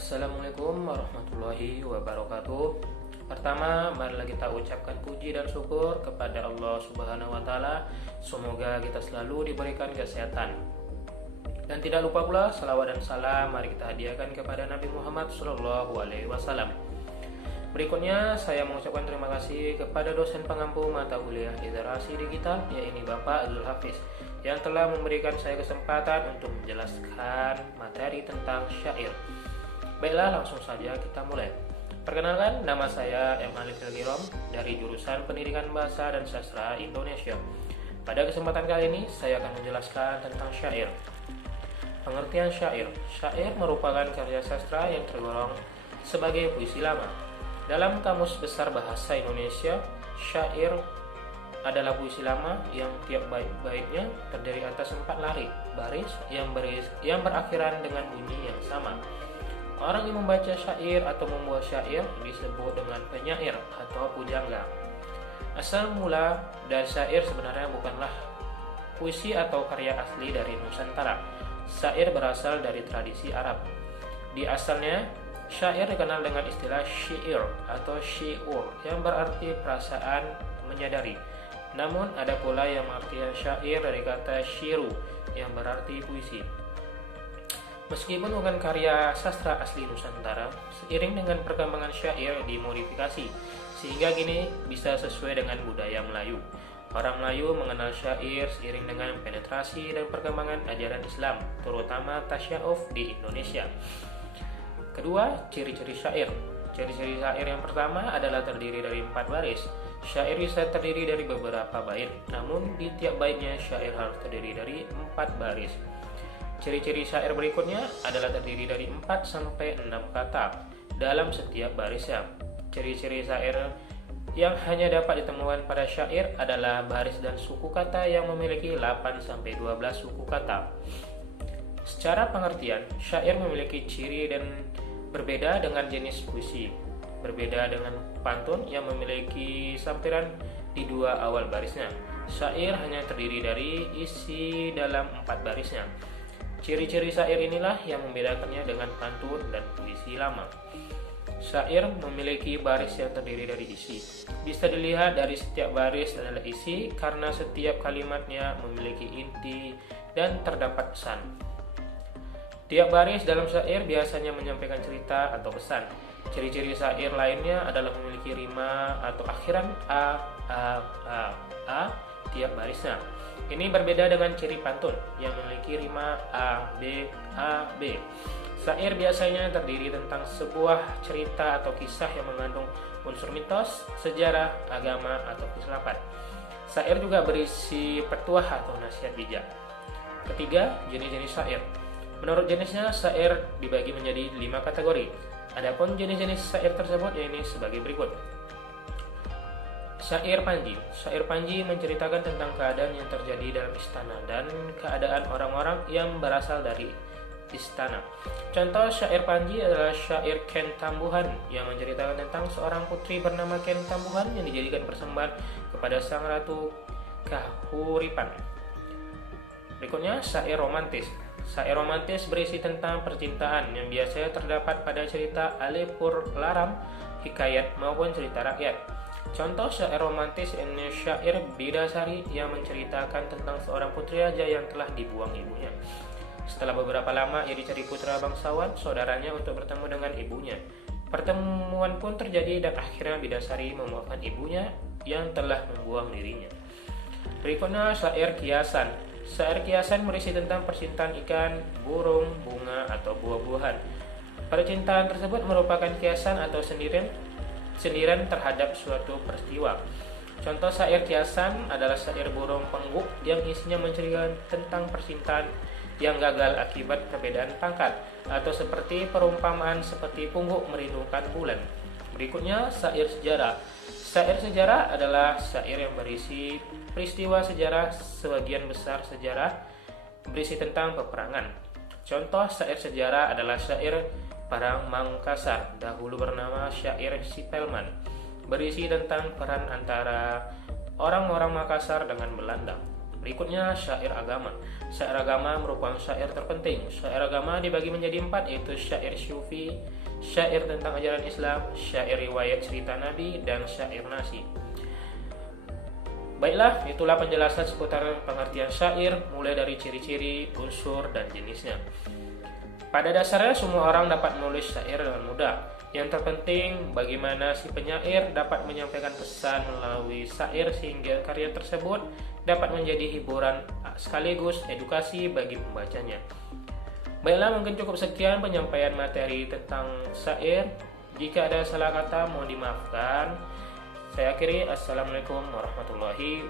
Assalamualaikum warahmatullahi wabarakatuh. Pertama, marilah kita ucapkan puji dan syukur kepada Allah Subhanahu wa taala. Semoga kita selalu diberikan kesehatan. Dan tidak lupa pula salawat dan salam mari kita hadiahkan kepada Nabi Muhammad SAW. Berikutnya saya mengucapkan terima kasih kepada dosen pengampu mata kuliah literasi digital, yaitu Bapak Abdul Hafiz, yang telah memberikan saya kesempatan untuk menjelaskan materi tentang syair. Baiklah, langsung saja kita mulai. Perkenalkan, nama saya M. Alif Hilgirom dari jurusan Pendidikan Bahasa dan Sastra Indonesia. Pada kesempatan kali ini, saya akan menjelaskan tentang syair. Pengertian syair. Syair merupakan karya sastra yang tergolong sebagai puisi lama. Dalam Kamus Besar Bahasa Indonesia, syair adalah puisi lama yang tiap bait-baitnya terdiri atas 4 baris yang berakhiran dengan bunyi yang sama. Orang yang membaca syair atau membuat syair disebut dengan penyair atau pujangga. Asal mula dari syair sebenarnya bukanlah puisi atau karya asli dari Nusantara. Syair berasal dari tradisi Arab. Di asalnya, syair dikenal dengan istilah syair atau syiur yang berarti perasaan menyadari. Namun ada pula yang mengartikan syair dari kata syiru yang berarti puisi. Meskipun bukan karya sastra asli Nusantara, seiring dengan perkembangan syair dimodifikasi, sehingga kini bisa sesuai dengan budaya Melayu. Orang Melayu mengenal syair seiring dengan penetrasi dan perkembangan ajaran Islam, terutama tasyawuf di Indonesia. Kedua, ciri-ciri syair. Ciri-ciri syair yang pertama adalah terdiri dari 4 baris. Syair bisa terdiri dari beberapa bait, namun di tiap baitnya syair harus terdiri dari 4 baris. Ciri-ciri syair berikutnya adalah terdiri dari 4 sampai 6 kata dalam setiap barisnya. Ciri-ciri syair yang hanya dapat ditemukan pada syair adalah baris dan suku kata yang memiliki 8 sampai 12 suku kata. Secara pengertian, syair memiliki ciri dan berbeda dengan jenis puisi. Berbeda dengan pantun yang memiliki sampiran di 2 awal barisnya. Syair hanya terdiri dari isi dalam 4 barisnya. Ciri-ciri syair inilah yang membedakannya dengan pantun dan puisi lama. Syair memiliki baris yang terdiri dari isi. Bisa dilihat dari setiap baris adalah isi karena setiap kalimatnya memiliki inti dan terdapat pesan. Tiap baris dalam syair biasanya menyampaikan cerita atau pesan. Ciri-ciri syair lainnya adalah memiliki rima atau akhiran a tiap barisnya. Ini berbeda dengan ciri pantun yang memiliki rima a b. Syair biasanya terdiri tentang sebuah cerita atau kisah yang mengandung unsur mitos, sejarah, agama, atau filsafat. Syair juga berisi petuah atau nasihat bijak. Ketiga, jenis-jenis syair. Menurut jenisnya, syair dibagi menjadi 5 kategori. Adapun jenis-jenis syair tersebut yaitu sebagai berikut. Syair Panji. Syair Panji menceritakan tentang keadaan yang terjadi dalam istana dan keadaan orang-orang yang berasal dari istana. Contoh syair Panji adalah syair Ken Tambuhan yang menceritakan tentang seorang putri bernama Ken Tambuhan yang dijadikan persembahan kepada sang ratu Kahuripan. Berikutnya syair romantis. Syair romantis berisi tentang percintaan yang biasanya terdapat pada cerita Alepur Laram, hikayat maupun cerita rakyat. Contoh syair romantis ini syair Bidasari yang menceritakan tentang seorang putri raja yang telah dibuang ibunya. Setelah beberapa lama ia dicari putra bangsawan saudaranya untuk bertemu dengan ibunya. Pertemuan pun terjadi dan akhirnya Bidasari memaafkan ibunya yang telah membuang dirinya. Berikutnya syair kiasan. Syair kiasan berisi tentang percintaan ikan, burung, bunga, atau buah-buahan. Percintaan tersebut merupakan kiasan atau sindiran terhadap suatu peristiwa. Contoh syair kiasan adalah syair burung pengguk yang isinya menceritakan tentang percintaan yang gagal akibat perbedaan pangkat, atau seperti perumpamaan seperti pungguk merindukan bulan. Berikutnya syair sejarah. Syair sejarah adalah syair yang berisi peristiwa sejarah, sebagian besar sejarah berisi tentang peperangan. Contoh syair sejarah adalah syair Parang Mangkasar, dahulu bernama syair Sipelman, berisi tentang peran antara orang-orang Makassar dengan Belanda. Berikutnya syair agama. Syair agama merupakan syair terpenting. Syair agama dibagi menjadi 4, yaitu syair syufi, syair tentang ajaran Islam, syair riwayat cerita Nabi, dan syair nasi. Baiklah, itulah penjelasan seputar pengertian syair, mulai dari ciri-ciri, unsur, dan jenisnya. Pada dasarnya semua orang dapat menulis syair dengan mudah. Yang terpenting bagaimana si penyair dapat menyampaikan pesan melalui syair sehingga karya tersebut dapat menjadi hiburan sekaligus edukasi bagi pembacanya. Baiklah, mungkin cukup sekian penyampaian materi tentang syair. Jika ada salah kata mohon dimaafkan. Saya akhiri. Assalamualaikum warahmatullahi wabarakatuh.